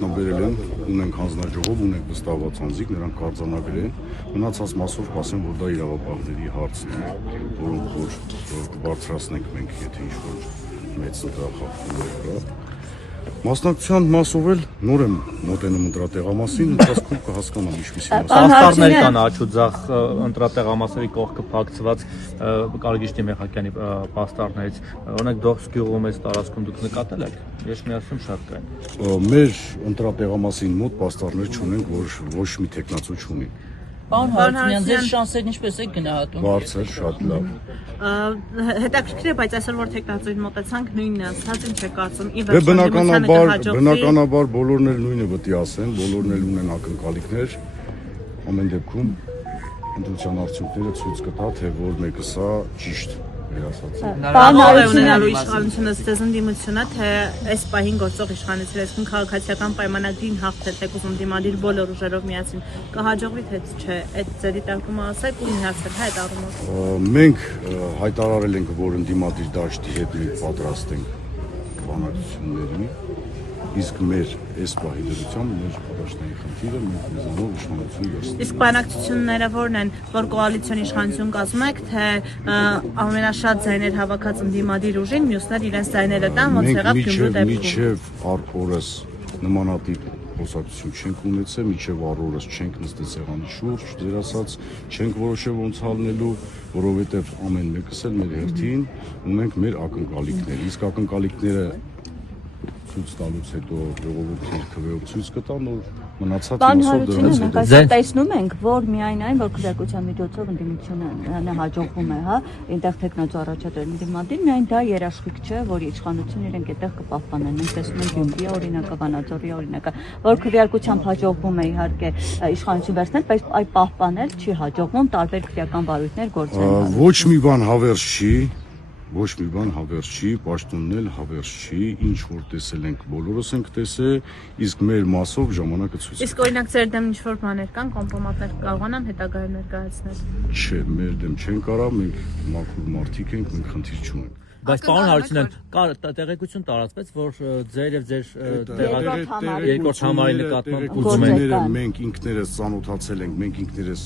Բերել են, ունենք հանձնաժողով, ունենք վստահված անձիկ, նրանք կարձանագրել են, մնացած մասով կասեն, որ դա իրավապահների հարցն է, որոնք որ բարձրացնենք մենք, եթե ինչ-որ մեծ նկատախախտումներ կա։ Մասնակցության մասով էլ նոր եմ մոտենում ընտրատեղամասին, ընթացքում կհասկանամ ինչպիսի մաս։ Պաստառներ կան աչուձախ ընտրատեղամասերի կողքը փակցված Կարագիշտի Մեխակյանի պաստառներից, օրինակ Դողս գյուղում այս տարածքում դուք նկատել եք։ Ես միասին շատ կային։ Մեր ընտրատեղամասին մոտ պաստառներ չունենք, որ ոչ մի տեխնացու չունի։ Պարոն Հարությունյան, ձեր շանսերն ինչպես եք գնահատում։ Բարձր, շատ լավ։ Հետաքրքիր է, բայց այսօր որ տեխնացուին մոտեցանք նույնն է ասած, ինչ է կարծում։ Բնականաբար բոլորն էլ նույնը պետք է ասեն, բոլորն էլ ունեն ակնկալիքներ։ Ամեն դեպքում ընտրության արդյունքները ցույց կտա, թե որ մեկը սա ճիշտ Ունենալու իշխանությունը ստեզ ընդդիմությունը, թե այս պահին գործող իշխանությունը քաղաքացիական պայմանագրին հաղթել, թեկուզ ընդդիմադիր բոլոր ուժերով միասին կհաջողվի թե չէ, այդ ձերի տարկումը ասեք ու միացել հա այդ առումով։ Մենք հայտարարել ենք, որ ընդդիմադիր դաշտի հետ մենք պատրաստ ենք բանակցությունների, իսկ մեր այս պահի դրությամբ մեր առաջնային խնդիրը մենք մեզանով իշխանություն վերցնենք։ Իսկ բանակցությունները որն են, որ կոալիցիոն իշխանություն կազմում եք, թե ամենաշատ ձայներ հավաքած ընդդիմադիր ուժին, մյուսներ իրենց ձայները տան, ոնց եղավ Գյումրու դեպքում։ Մինչև օրս նմանատիպ խոսակցություն չենք ունեցել, մինչև օրս չենք նստել սեղանի շուրջ, դեր ասած չենք որոշել ոնց հալնելու, որովհետև ամեն մեկս էլ մեր հերթին ունենք մեր ակնկալիքներ։ Իսկ ակնկալիքները ցույց տալուց հետո ժողովրդի քվեով ցույց կտան, որ մնացած մասով դրանից հետո Մենք տեսնում ենք, որ միայն այն, որ քվեակության միջոցով ընդդիմությունը հաջողվում է, հա, այնտեղ տեխնացու առաջադրել ընդդիմադիր, միայն դա երաշխիք չէ, որ իշխանությունները իրենք այդտեղ կպահպանեն։ Մենք տեսնում ենք Գյումրիի օրինակը, Վանաձորի օրինակը, որ քվեակությամբ հաջողվում է իհարկե իշխանություն վերցնել, բայց այդ պահպանել չի հաջողվում, տարբեր քվեական վարույթներ գործել։ Ոչ մի բան հավերժ չի, ոչ մի բան հավերժ չի, պաշտոնն էլ հավերժ չի, ինչ որ տեսել ենք, բոլորս ենք տեսել, իսկ մեր մասով ժամանակը ցույց կտա։ Իսկ օրինակ ձեր դեմ ինչ-որ բաներ կան, կոմպրոմատներ կարողանան հետագայում ներկայացնել։ Չէ, մեր դեմ չեն կարող, մենք մաքուր մարդիկ ենք, մենք խնդիր չունենք։ Բայց պարոն Հարությունյան, տեղեկություն տարածվեց, որ ձեր եւ ձեր երկրորդ համարի նկատմամբ գործողությունները մենք ինքներս ծանոթացել ենք, մենք ինքներս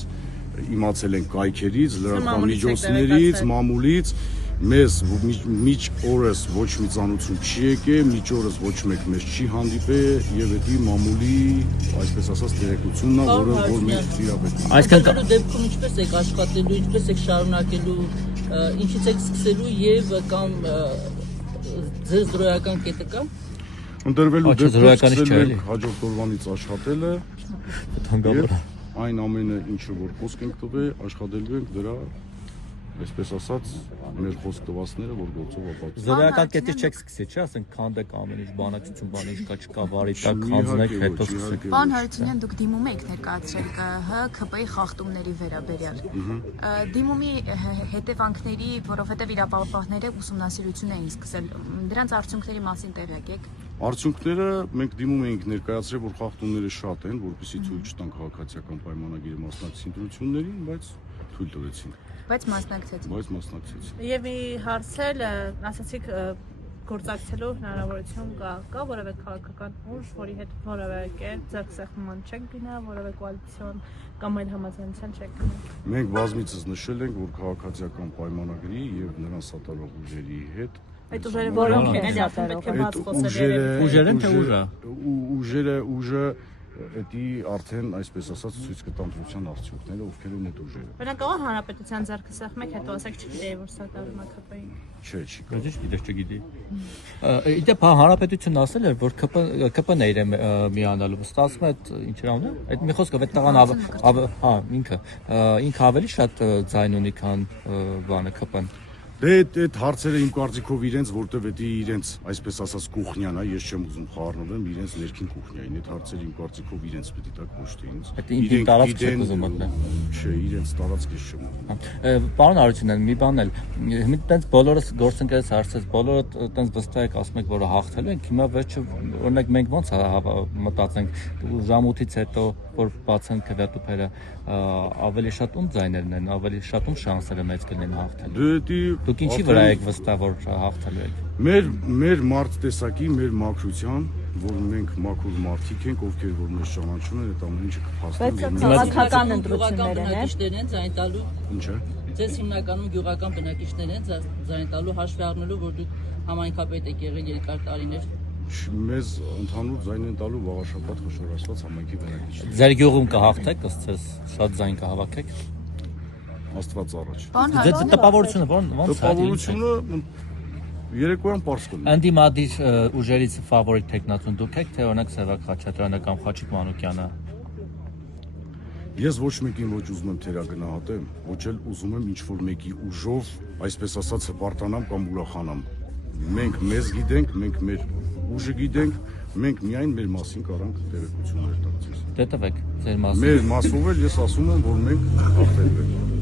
իմացել ենք կայքերից, լրատվամիջոցներից, մամուլից, մեզ միջ օրս ոչ մի ծանոթություն չի եկել, միջ օրս ոչ մեկ մեզ չի հանդիպել եւ դա մամուլի, այսպես ասած, տեղեկությունն է, որ մենք իրավետ։ Այսինքն դեպքում ինչպես եք աշխատելու, ինչպես եք շարունակելու, ինչից եք սկսելու եւ կամ ձեր զրոյական կետը կա։ Ընտրվելու դեպքում սկսել հաջորդ օրվանից աշխատելը։ Այն ամենը ինչը որ խոսք ենք տվել, աշխատելու ենք դրա, այսպես ասած, մեր խոսք տվածները, որ գործով ապացուցեն։ Զրոյական կետից չեք սկսի, չէ՞, ասենք քանդեք ամեն ինչ բանակցություն, բան ինչ կա, չկա, վարի տակ քանձնեք, հետո սկսեք։ Պարոն Հարությունյան, դուք դիմում եք ներկայացրել ՀՔՊ-ի խախտումների վերաբերյալ։ Դիմումի հետևանքների, որովհետև իրավապահները ուսումնասիրություն էին սկսել, դրանց արդյունքների մասին տեղյակ եք։ Արդյունքները մենք դիմում էինք ներկայացրել, որ խախտումները շատ են, որպեսզի թույլ չտան քաղաքացիական պայմանագիրը մասնակցի ընտրություններին, բայց թույլ տվեցին։ Բայց մասնակցեցին։ Եվ մի հարցել, ասացիք գործակցելու հնարավորություն կա որևէ քաղաքական ուժ, որի հետ որևէ կերպ ձեռքսեղման չեք գնա, որևէ կոալիցիոն կամ այլ համաձայնության չեք գնա։ Մենք բազմիցս նշել ենք, որ քաղաքացիական պայմանագրի եւ նրան սատարող ուժերի հետ այդ ուժերը որոնք են, այլ պետք է բաց խոսել։ Ուժերն թե ուժը։ Ուժերը Էդի արդեն այսպես ասած ցույց կտան ընտրության արդյունքները, ովքեր են այդ ուժերը։ Բնակավար հանրապետության ձեռքսեղմ եք, հետո ասեք չգիտեի, որ սա դառնում է ԿՊ-ին։ Չէ, չի կարող։ Ինչ գիտես, չգիտի։ Իդեպ հանրապետությունն ասել էր, որ ԿՊ-ն է իրեն միանալու, ստացվում է այդ ինչ էր անում։ Այդ մի խոսքով այդ տղան հա, ինքը ավելի շատ ձայն ունի, քան բանը ԿՊ-ն։ Դե այդ հարցերը իմ կարծիքով իրենց, որտեվ դա իրենց, այսպես ասած, կուխնյան է, ես չեմ ուզում խառնվեմ, իրենց ներքին կուխնյային, այդ հարցերը իմ կարծիքով իրենց պետք է տակ ոչ թե ինձ։ Իրենք տարածք չեք ուզում մտնել։ Չէ, իրենց տարածք ես չեմ ուզում։ Պարոն Հարությունյան, մի բան էլ, այտենց բոլորս գործընկերից հարցրեց, բոլորը այտենց վստահ եք ասում եք, որ հաղթելու ենք, հիմա վերջը օրինակ մենք ոնց մտածենք ժամուտից հետո, որ բացեն քվեատուփերը, ավելի շատ ում ձայներն են, ավելի շատ ում շանսերը մեծ կլինեն հաղթելու։ Դուք ինչի վրա եք վստահ, որ հաղթելու եք։ Մեր մարդ տեսակի, մեր մաքրության որ մենք մաքուր մարդիկ ենք, ովքեր որ մեզ ճանաչում են, այդ ամեն ինչը կփաստեն, Բայց որ մենք քաղաքական ընտրություններ են, բնակիչներ են ձայն տալու, ինչ է։ ձեզ հիմնականում գյուղական բնակիչներ են ձայն տալու, հաշվի առնելու, որ դուք համայնքապետ եք եղել երկար տարիներ։ Մեզ ընդհանուր ձայն են տալու վաղաշաբաթ խոշորացված համայնքի բնակիչներ։ Ձեր գյուղում կհաղթեք, ըստ ձեզ շատ ձայն կհավաքեք։ Աստված առաջ։ Ձեր տպավորությունը ո՞նց է։ Տպավորությունը երեկոյան պարզ կլինի։ Անդիմադիր ուժերից ֆավորիտ տեխնատուն դուք եք, թե օրինակ Սևակ Խաչատրյանը կամ Խաչիկ Մանուկյանը։ Ես ոչ մեկին ոչ ուզում եմ թերագնահատեմ, ոչ էլ ուզում եմ ինչ-որ մեկի ուժով, այսպես ասած, հպարտանամ կամ ուրախանամ։ Մենք մեզ գիտենք, մենք մեր ուժը գիտենք, մենք միայն մեր մասին կարանք տեղեկություններ տալ։ Դե տվեք ձեր մասին։ Մեր մասով էլ ես ասում եմ, որ մենք հաղթելու ենք։